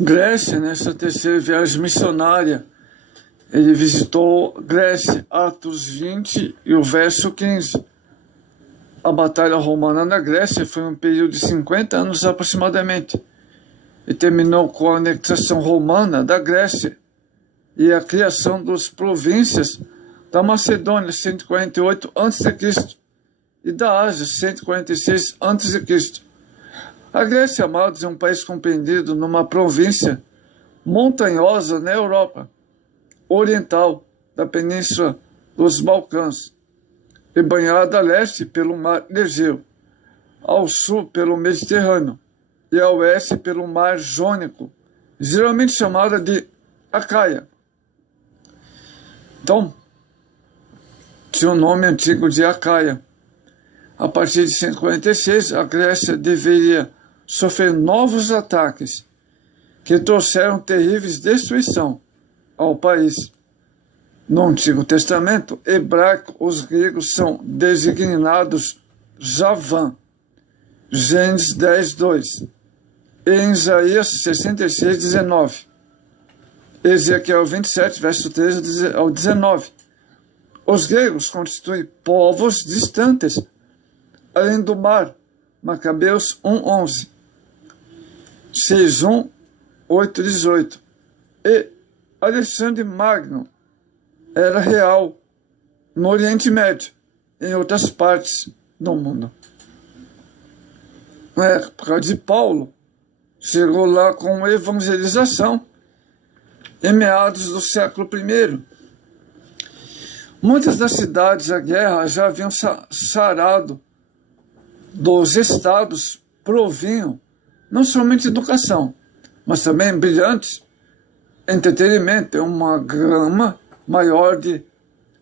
Grécia, nessa terceira viagem missionária, ele visitou Grécia, Atos 20 e o verso 15. A batalha romana na Grécia foi um período de 50 anos aproximadamente e terminou com a anexação romana da Grécia e a criação das províncias da Macedônia, 148 a.C., e da Ásia, 146 a.C. A Grécia, amados, é um país compreendido numa província montanhosa na Europa oriental da Península dos Balcãs, e banhada a leste pelo Mar Egeu, ao sul pelo Mediterrâneo e a oeste pelo Mar Jônico, geralmente chamada de Acaia. Então, tinha o nome antigo de Acaia. A partir de 146, a Grécia deveria sofrer novos ataques que trouxeram terríveis destruição ao país. No Antigo Testamento hebraico, os gregos são designados Javã, Gênesis 10, 2, e em Isaías 66, 19, Ezequiel 27, verso 13 ao 19. Os gregos constituem povos distantes, além do mar, Macabeus 1, 11, 6, 1, 8, 18, e Alexandre Magno era real no Oriente Médio e em outras partes do mundo. Na época de Paulo, chegou lá com evangelização em meados do século I. Muitas das cidades da guerra já haviam sarado dos estados, provinham não somente educação, mas também brilhantes entretenimento e uma gama maior de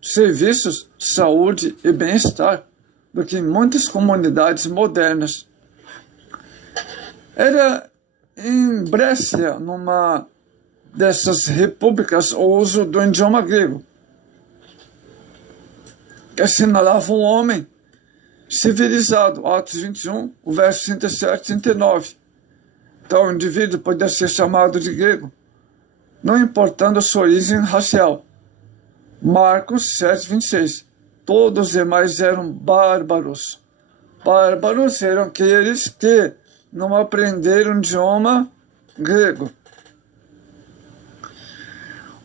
serviços, saúde e bem-estar do que em muitas comunidades modernas. Era em Brécia, numa dessas repúblicas, o uso do idioma grego, que assinalava um homem civilizado, Atos 21, o verso 37 e 39. Então, o indivíduo podia ser chamado de grego, não importando a sua origem racial. Marcos 7, 26. Todos os demais eram bárbaros. Bárbaros eram aqueles que não aprenderam o idioma grego.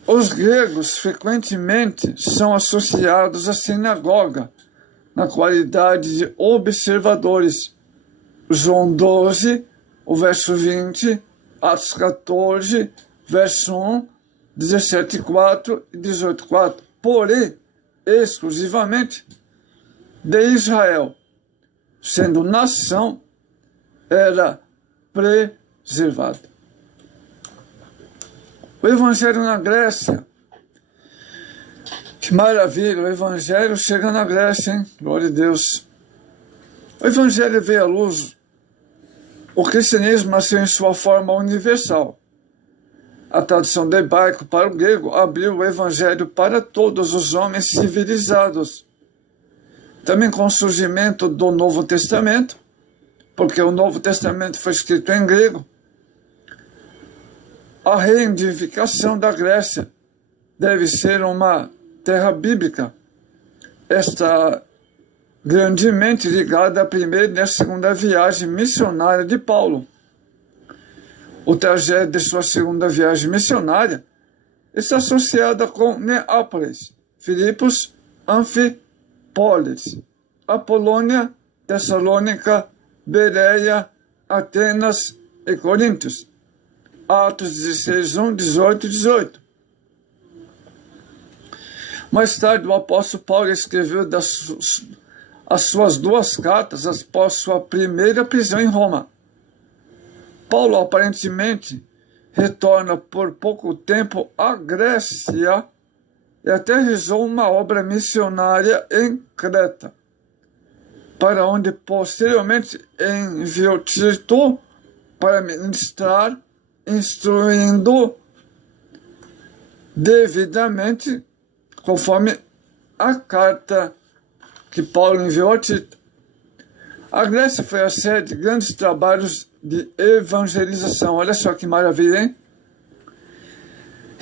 Os gregos frequentemente são associados à sinagoga, na qualidade de observadores. João 12, o verso 20, Atos 14, verso 1, 17,4 e 18,4. Porém, exclusivamente de Israel, sendo nação, era preservado. O Evangelho na Grécia. Que maravilha, o Evangelho chega na Grécia, hein? Glória a Deus. O Evangelho veio à luz. O cristianismo nasceu em sua forma universal. A tradução do hebraico para o grego abriu o Evangelho para todos os homens civilizados. Também com o surgimento do Novo Testamento, porque o Novo Testamento foi escrito em grego, a reedificação da Grécia deve ser uma terra bíblica. Está grandemente ligada à primeira e à segunda viagem missionária de Paulo. O trajeto de sua segunda viagem missionária está associada com Neápolis, Filipos, Anfípolis, Apolônia, Tessalônica, Bereia, Atenas e Coríntios. Atos 16, 1, 18 e 18. Mais tarde, o apóstolo Paulo escreveu as suas duas cartas após sua primeira prisão em Roma. Paulo aparentemente retorna por pouco tempo à Grécia e até realizou uma obra missionária em Creta, para onde posteriormente enviou Tito para ministrar, instruindo devidamente, conforme a carta que Paulo enviou a Tito. A Grécia foi a sede de grandes trabalhos de evangelização. Olha só que maravilha, hein?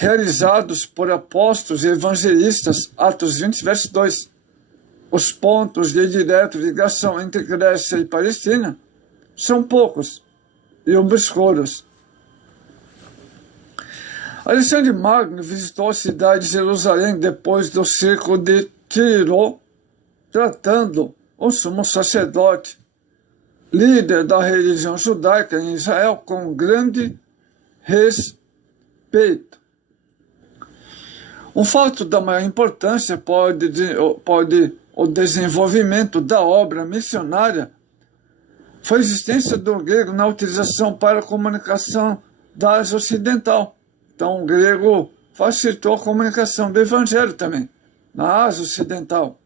realizados por apóstolos e evangelistas, Atos 20, verso 2. Os pontos de direta ligação entre Grécia e Palestina são poucos e obscuros. Alexandre Magno visitou a cidade de Jerusalém depois do cerco de Tiro, tratando o sumo sacerdote, líder da religião judaica em Israel, com grande respeito. Um fato da maior importância pode o desenvolvimento da obra missionária foi a existência do grego na utilização para a comunicação da Ásia Ocidental. Então, o grego facilitou a comunicação do Evangelho também, na Ásia Ocidental.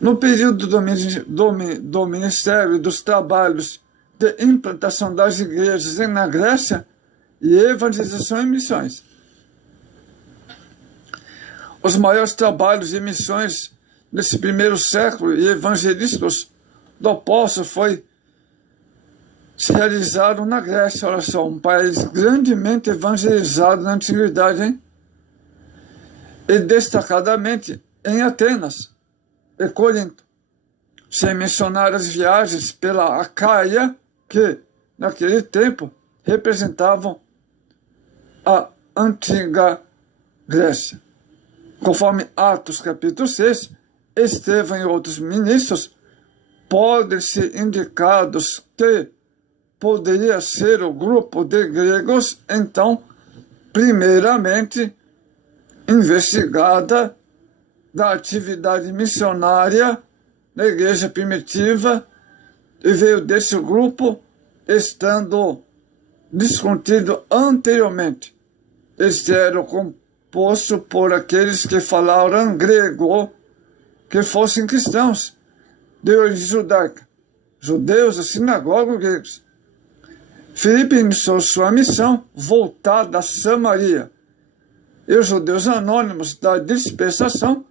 No período do ministério e dos trabalhos de implantação das igrejas na Grécia e evangelização e missões. Os maiores trabalhos de missões nesse primeiro século e evangelísticos do apóstolo se realizaram na Grécia. Olha só, um país grandemente evangelizado na antiguidade, hein? E destacadamente em Atenas e Corinto, sem mencionar as viagens pela Acaia, que naquele tempo representavam a antiga Grécia. Conforme Atos capítulo 6, Estevão e outros ministros podem ser indicados que poderia ser o grupo de gregos, então, primeiramente, investigada da atividade missionária na igreja primitiva, e veio desse grupo, estando discutido anteriormente. Este era o composto por aqueles que falaram grego, que fossem cristãos de origem judaica, judeus da sinagoga gregos. Filipe iniciou sua missão voltada a Samaria, e os judeus anônimos da dispersação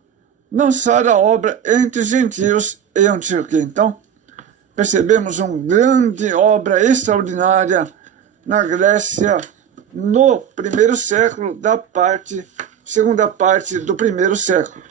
lançaram a obra entre gentios e Antioquia. Então, percebemos uma grande obra extraordinária na Grécia no primeiro século, segunda parte do primeiro século.